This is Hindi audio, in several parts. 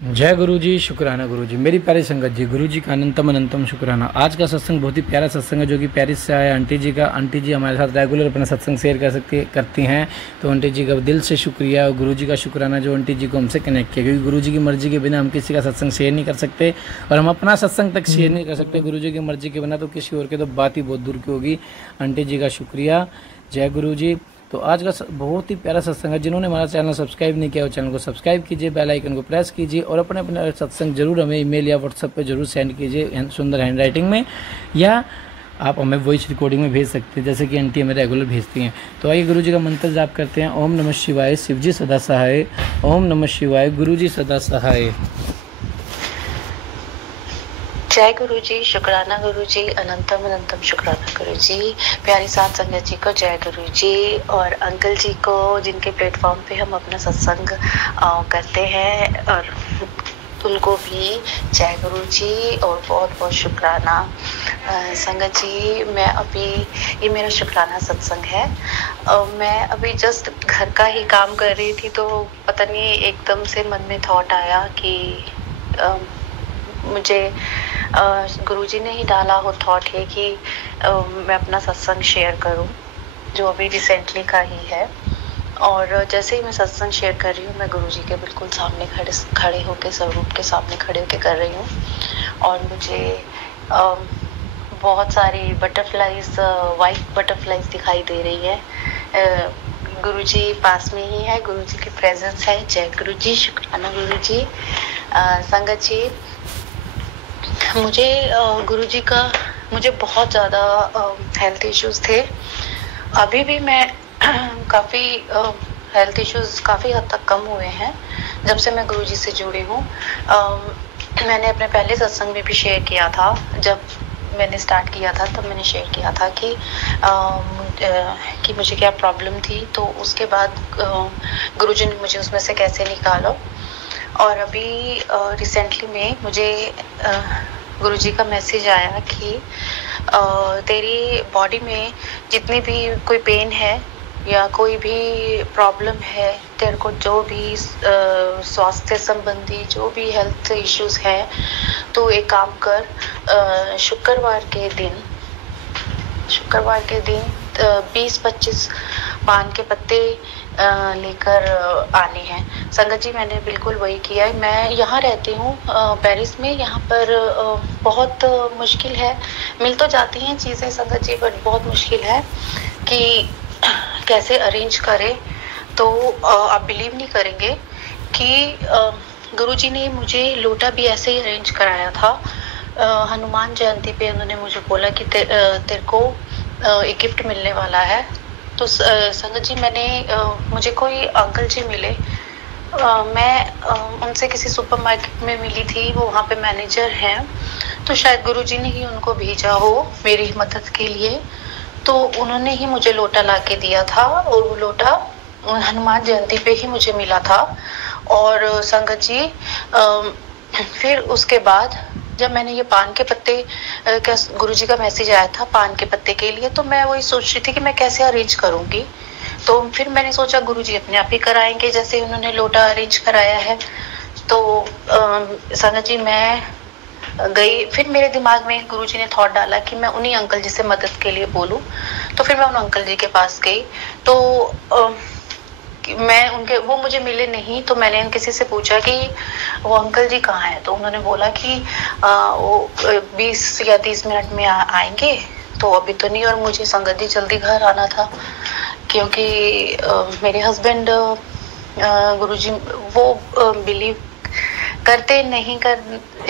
जय गुरु जी, शुक्राना गुरु जी। मेरी प्यारी संगत जी, गुरु जी का अनंतम अनंतम शुक्राना। आज का सत्संग बहुत ही प्यारा सत्संग है जो कि पेरिस से आया आंटी जी का। आंटी जी हमारे साथ रेगुलर अपना सत्संग शेयर करती हैं, तो आंटी जी का दिल से शुक्रिया और गुरु जी का शुक्राना जो आंटी जी को हमसे कनेक्ट किया, क्योंकि गुरु जी की मर्जी के बिना हम किसी का सत्संग शेयर नहीं कर सकते और हम अपना सत्संग तक शेयर नहीं कर सकते गुरु जी की मर्जी के बिना, तो किसी और के तो बात ही बहुत दूर की होगी। आंटी जी का शुक्रिया, जय गुरु जी। तो आज का बहुत ही प्यारा सत्संग है। जिन्होंने हमारा चैनल सब्सक्राइब नहीं किया वो चैनल को सब्सक्राइब कीजिए, बेल आइकन को प्रेस कीजिए और अपने अपने सत्संग जरूर हमें ईमेल या व्हाट्सएप पे जरूर सेंड कीजिए सुंदर हैंड राइटिंग में, या आप हमें वॉइस रिकॉर्डिंग में भेज सकते हैं जैसे कि आंटी हमें रेगुलर भेजती हैं। तो आइए गुरु जी का मंत्र जाप करते हैं। ओम नमः शिवाय, शिव जी सदा सहाय। ओम नमः शिवाय, गुरु जी सदा सहाय। जय गुरु जी, शुक्राना गुरु जी, अनंतम अनंतम शुक्राना गुरु जी। प्यारी साथ संगत जी को जय गुरु जी, और अंकल जी को जिनके प्लेटफॉर्म पे हम अपना सत्संग करते हैं, और उनको भी जय गुरु जी और बहुत बहुत शुक्राना। संगत जी, मैं अभी ये मेरा शुक्राना सत्संग है। मैं अभी जस्ट घर का ही काम कर रही थी, तो पता नहीं एकदम से मन में थॉट आया कि मुझे गुरुजी ने ही डाला हो थॉट है कि मैं अपना सत्संग शेयर करूं, जो अभी रिसेंटली का ही है। और जैसे ही मैं सत्संग शेयर कर रही हूँ, मैं गुरुजी के बिल्कुल सामने खड़े होकर, स्वरूप के सामने खड़े होकर कर रही हूँ, और मुझे बहुत सारी बटरफ्लाइज, वाइट बटरफ्लाइज दिखाई दे रही है। गुरुजी पास में ही है, गुरुजी की प्रेजेंस है। जय गुरु जी, शुक्राना गुरु जी। संगत जी, मुझे गुरुजी का मुझे बहुत ज़्यादा हेल्थ इश्यूज थे। अभी भी मैं काफ़ी हेल्थ इश्यूज काफ़ी हद तक कम हुए हैं जब से मैं गुरुजी से जुड़ी हूँ। मैंने अपने पहले सत्संग में भी शेयर किया था, जब मैंने स्टार्ट किया था तब मैंने शेयर किया था कि मुझे क्या प्रॉब्लम थी। तो उसके बाद गुरुजी ने मुझे उसमें से कैसे निकाला, और अभी रिसेंटली में मुझे गुरुजी का मैसेज आया कि तेरी बॉडी में जितनी भी कोई पेन है या कोई भी प्रॉब्लम है, तेरे को जो भी स्वास्थ्य संबंधी जो भी हेल्थ इश्यूज है, तो एक काम कर, शुक्रवार के दिन 20-25 पान के पत्ते लेकर आने हैं। संगत जी, मैंने बिल्कुल वही किया है। मैं यहाँ रहती हूँ पेरिस में। यहाँ पर बहुत मुश्किल है, मिल तो जाती हैं चीज़ें संगत जी, बट बहुत मुश्किल है कि कैसे अरेंज करें। तो आप बिलीव नहीं करेंगे कि गुरुजी ने मुझे लोटा भी ऐसे ही अरेंज कराया था। हनुमान जयंती पे उन्होंने मुझे बोला कि तेरे को एक गिफ्ट मिलने वाला है। तो संगत जी, मुझे कोई अंकल जी मिले। मैं उनसे किसी सुपरमार्केट में मिली थी, वो वहाँ पे मैनेजर हैं, तो शायद गुरुजी ने ही उनको भेजा हो मेरी मदद के लिए। तो उन्होंने ही मुझे लोटा ला के दिया था, और वो लोटा हनुमान जयंती पे ही मुझे मिला था। और संगत जी, फिर उसके बाद जब मैंने ये पान के पत्ते का गुरुजी का मैसेज आया था पान के पत्ते के लिए, तो मैं वही सोच रही थी कि मैं कैसे अरेंज करूंगी। तो फिर मैंने सोचा गुरुजी अपने आप ही कराएंगे, जैसे उन्होंने लोटा अरेंज कराया है। तो संगत जी, मैं गई, फिर मेरे दिमाग में गुरुजी ने थॉट डाला कि मैं उन्हीं अंकल जी से मदद के लिए बोलूं। तो फिर मैं उन अंकल जी के पास गई। तो वो मुझे मिले नहीं, तो मैंने किसी से पूछा कि वो अंकल जी कहाँ हैं। तो उन्होंने बोला कि वो 20 या 30 मिनट में आएंगे। तो अभी तो नहीं, और मुझे संगत जी जल्दी घर आना था, क्योंकि मेरे हस्बैंड गुरुजी वो बिलीव करते नहीं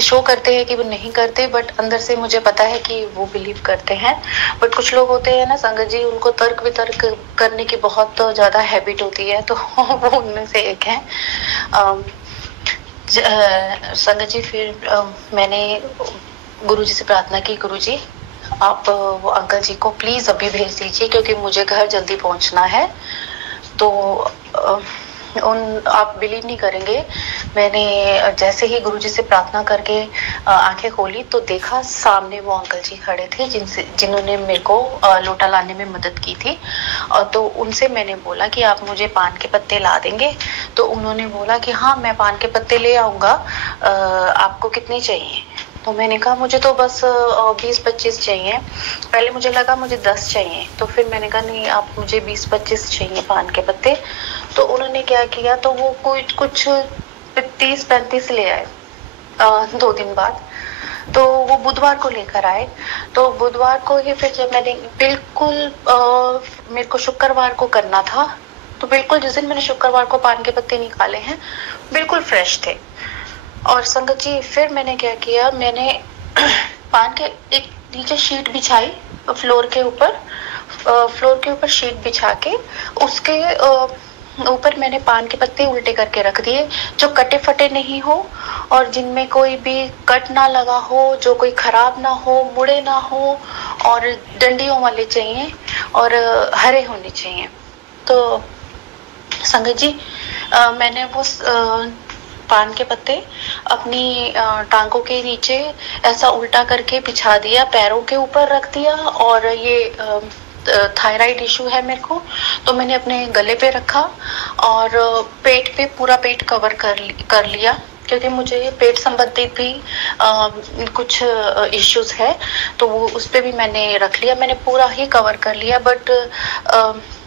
शो करते हैं कि वो नहीं करते, बट अंदर से मुझे पता है कि वो बिलीव करते हैं। बट कुछ लोग होते हैं ना संगत जी, उनको तर्क वितर्क करने की बहुत ज़्यादा हैबिट होती है, तो वो उनमें से एक है। संगत जी, फिर मैंने गुरुजी से प्रार्थना की, गुरुजी आप वो अंकल जी को प्लीज़ अभी भेज दीजिए, क्योंकि मुझे घर जल्दी पहुंचना है। तो आप बिलीव नहीं करेंगे, मैंने जैसे ही गुरुजी से प्रार्थना करके आंखें खोली, तो देखा सामने वो अंकल जी खड़े थे जिन्होंने मेरे को लोटा लाने में मदद की थी। तो उनसे मैंने बोला कि आप मुझे पान के पत्ते ला देंगे। तो उन्होंने बोला कि हाँ मैं पान के पत्ते ले आऊंगा, आपको कितने चाहिए? तो मैंने कहा मुझे तो बस 20-25 चाहिए। पहले मुझे लगा मुझे 10 चाहिए, तो फिर मैंने कहा नहीं आप मुझे 20-25 चाहिए पान के पत्ते। तो उन्होंने क्या किया, तो वो कुछ 30-35 ले आए 2 दिन बाद। तो वो बुधवार को लेकर आए। तो बुधवार को ही फिर जब मैंने बिल्कुल मेरे को शुक्रवार को करना था, तो बिल्कुल जिस दिन मैंने शुक्रवार को पान के पत्ते निकाले हैं बिल्कुल फ्रेश थे। और संगत जी फिर मैंने क्या किया, मैंने पान के एक नीचे शीट बिछाई फ्लोर के ऊपर शीट बिछा के उसके ऊपर मैंने पान के पत्ते उल्टे करके रख दिए, जो कटे फटे नहीं हो और जिनमें कोई भी कट ना लगा हो, जो कोई खराब ना हो, मुड़े ना हो, और डंडियों वाले चाहिए और हरे होने चाहिए। तो संगत जी मैंने वो पान के पत्ते अपनी टांगों के नीचे ऐसा उल्टा करके बिछा दिया, पैरों के ऊपर रख दिया। और ये थायराइड इशू है मेरे को, तो मैंने अपने गले पे रखा और पेट पे पूरा पेट कवर कर लिया, क्योंकि मुझे पेट संबंधित भी कुछ इश्यूज है, तो वो उस पे भी मैंने रख लिया, मैंने पूरा ही कवर कर लिया। बट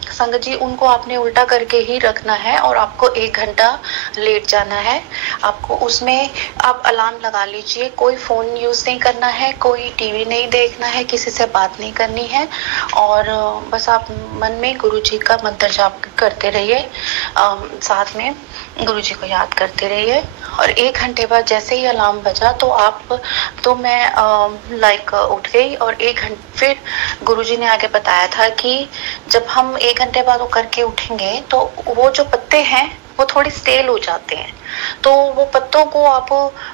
संगत जी उनको आपने उल्टा करके ही रखना है और आपको 1 घंटा लेट जाना है। आपको उसमें आप अलार्म लगा लीजिए, कोई फोन यूज नहीं करना है, कोई टीवी नहीं देखना है, किसी से बात नहीं करनी है, और बस आप मन में गुरुजी का मंत्र जाप करते रहिए, साथ में गुरुजी को याद करते रहिए। और 1 घंटे बाद जैसे ही अलार्म बजा तो मैं उठ गई। और 1 घंटे फिर गुरुजी ने आगे बताया था कि जब हम 1 घंटे बाद वो करके उठेंगे तो वो जो पत्ते हैं वो थोड़ी स्टेल हो जाते हैं, तो वो पत्तों को आप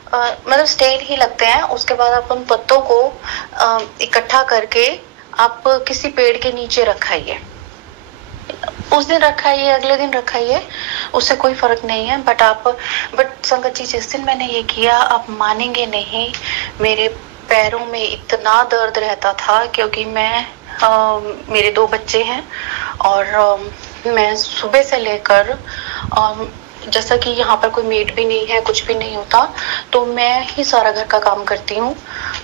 मतलब स्टेल ही लगते हैं। उसके बाद आप उन पत्तों को इकट्ठा करके आप किसी पेड़ के नीचे रखाइए। उस दिन रखाइए, अगले दिन रखाइए, उससे कोई फर्क नहीं है। बट संगत जी जिस दिन मैंने ये किया, आप मानेंगे नहीं, मेरे पैरों में इतना दर्द रहता था, क्योंकि मेरे 2 बच्चे हैं और मैं सुबह से लेकर जैसा कि यहाँ पर कोई मेड भी नहीं है, कुछ भी नहीं होता, तो मैं ही सारा घर का काम करती हूँ।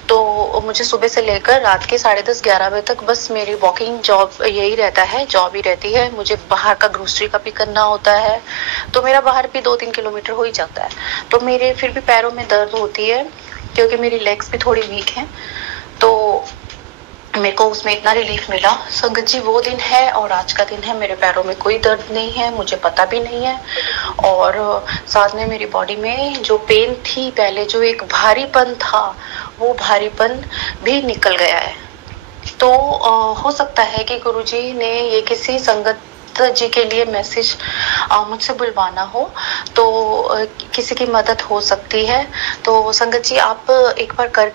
तो मुझे सुबह से लेकर रात के 10:30-11 बजे तक बस मेरी वॉकिंग जॉब यही रहता है, जॉब ही रहती है। मुझे बाहर का ग्रोसरी का भी करना होता है, तो मेरा बाहर भी 2-3 किलोमीटर हो ही जाता है। तो मेरे फिर भी पैरों में दर्द होती है, क्योंकि मेरी लेग्स भी थोड़ी वीक हैं। तो मेरे को उसमें इतना रिलीफ मिला। संगत जी वो दिन है और आज का दिन है, मेरे पैरों में कोई दर्द नहीं है, मुझे पता भी नहीं है। और साथ में मेरी बॉडी में जो पेन थी पहले, जो एक भारीपन था, वो भारीपन भी निकल गया है। तो हो सकता है कि गुरुजी ने ये किसी संगत जी के लिए मैसेज मुझसे बुलवाना हो, तो किसी की मदद हो सकती है। तो संगत जी आप एक बार कर,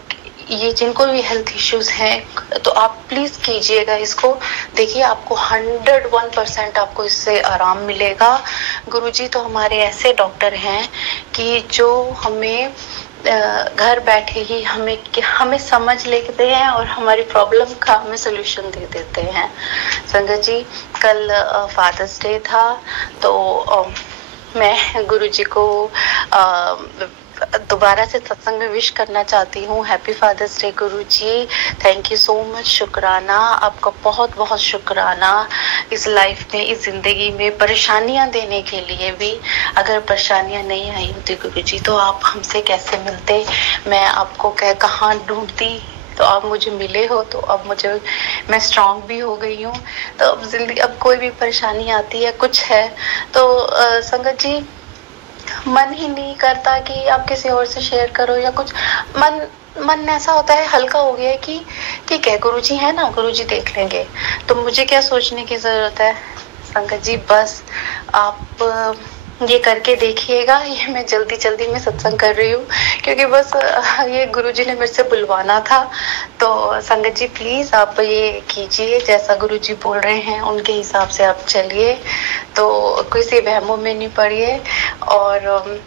ये जिनको भी हेल्थ इश्यूज हैं, तो आप प्लीज कीजिएगा इसको। देखिए आपको 101% आपको इससे आराम मिलेगा। गुरुजी तो हमारे ऐसे डॉक्टर हैं कि जो हमें घर बैठे ही हमें समझ लेते हैं और हमारी प्रॉब्लम का हमें सोल्यूशन दे देते हैं। संगत जी कल फादर्स डे था, तो मैं गुरुजी को दोबारा से सत्संग में विश करना चाहती हूँ। Happy father's day Guruji, thank you so much, शुक्राना आपका, बहुत बहुत शुक्राना इस लाइफ में, इस जिंदगी में परेशानियां देने के लिए भी। अगर परेशानियां नहीं आई होती गुरुजी तो आप हमसे कैसे मिलते, मैं आपको कहाँ ढूंढती, तो आप मुझे मिले हो, तो अब मैं स्ट्रांग भी हो गई हूँ। तो अब जिंदगी, अब कोई भी परेशानी आती है, कुछ है तो संगत जी मन ही नहीं करता कि आप किसी और से शेयर करो या कुछ, मन ऐसा होता है, हल्का हो गया है कि ठीक है गुरुजी है ना, गुरुजी देख लेंगे, तो मुझे क्या सोचने की जरूरत है। संगत जी बस आप ये करके देखिएगा। ये मैं जल्दी में सत्संग कर रही हूँ, क्योंकि बस ये गुरुजी ने मेरे से बुलवाना था। तो संगत जी प्लीज आप ये कीजिए, जैसा गुरुजी बोल रहे हैं उनके हिसाब से आप चलिए, तो किसी वहमों में नहीं पड़िए। और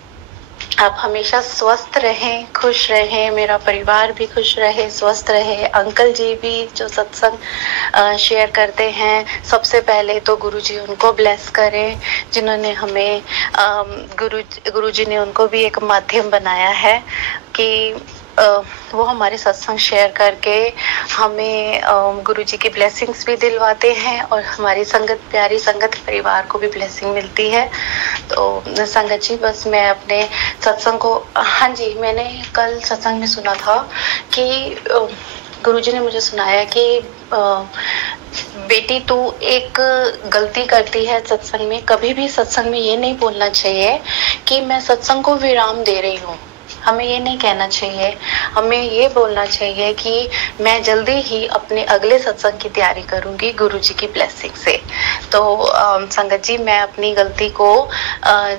आप हमेशा स्वस्थ रहें, खुश रहें, मेरा परिवार भी खुश रहे, स्वस्थ रहे। अंकल जी भी जो सत्संग शेयर करते हैं, सबसे पहले तो गुरुजी उनको ब्लेस करें, जिन्होंने हमें गुरुजी ने उनको भी एक माध्यम बनाया है कि वो हमारे सत्संग शेयर करके हमें गुरुजी की ब्लेसिंग्स भी दिलवाते हैं और हमारी संगत, प्यारी संगत परिवार को भी ब्लेसिंग मिलती है। तो संगत जी, बस मैं अपने सत्संग को, हाँ जी, मैंने कल सत्संग में सुना था कि गुरुजी ने मुझे सुनाया कि बेटी तू एक गलती करती है सत्संग में, कभी भी सत्संग में ये नहीं बोलना चाहिए कि मैं सत्संग को विराम दे रही हूँ। हमें ये नहीं कहना चाहिए, हमें ये बोलना चाहिए कि मैं जल्दी ही अपने अगले सत्संग की तैयारी करूंगी गुरुजी की ब्लेसिंग से। तो संगत जी, मैं अपनी गलती को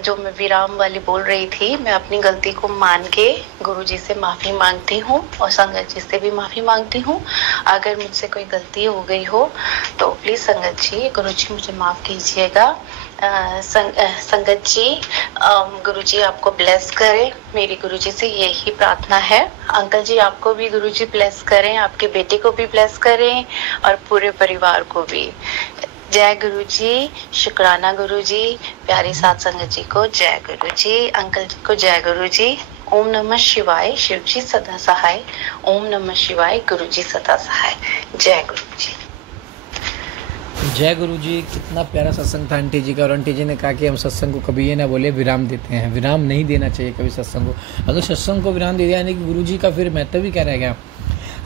जो मैं विराम वाली बोल रही थी, मैं अपनी गलती को मान के गुरुजी से माफ़ी मांगती हूँ और संगत जी से भी माफ़ी मांगती हूँ। अगर मुझसे कोई गलती हो गई हो तो प्लीज़ संगत जी, गुरुजी मुझे माफ़ कीजिएगा। संगत जी, गुरुजी आपको ब्लेस करें, मेरी गुरुजी से यही प्रार्थना है। अंकल जी, आपको भी गुरुजी ब्लेस करें, आपके बेटे को भी ब्लेस करें और पूरे परिवार को भी। जय गुरुजी, शुक्राना गुरुजी, प्यारी साथ संगत जी को जय गुरुजी, अंकल जी को जय गुरुजी। ओम नमः शिवाय, शिव जी सदा सहाय। ओम नमः शिवाय, गुरुजी सदा सहाय। जय गुरुजी। जय गुरु जी। कितना प्यारा सत्संग था आंटी जी का। और आंटी जी ने कहा कि हम सत्संग को कभी ये ना बोले विराम देते हैं, विराम नहीं देना चाहिए कभी सत्संग को। अगर सत्संग को विराम दे दिया यानी कि गुरु जी का फिर महत्व भी क्या रह गया।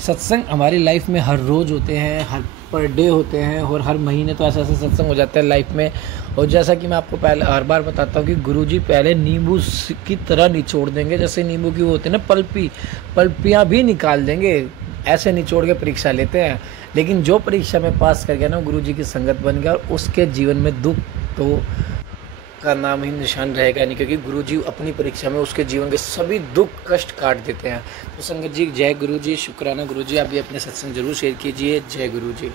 सत्संग हमारी लाइफ में हर रोज़ होते हैं, हर पर डे होते हैं और हर महीने तो ऐसा ऐसा सत्संग हो जाता है लाइफ में। और जैसा कि मैं आपको पहले हर बार बताता हूँ कि गुरुजी पहले नींबू की तरह निचोड़ देंगे, जैसे नींबू की वो होती है ना पल्पियाँ भी निकाल देंगे, ऐसे निचोड़ के परीक्षा लेते हैं। लेकिन जो परीक्षा में पास कर गया ना, गुरुजी की संगत बन गया, और उसके जीवन में दुख तो का नाम ही निशान रहेगा नहीं, क्योंकि गुरुजी अपनी परीक्षा में उसके जीवन के सभी दुख कष्ट काट देते हैं। तो संगत जी, जय गुरुजी, शुक्राना गुरुजी। आप भी अपने सत्संग जरूर शेयर कीजिए। जय गुरुजी।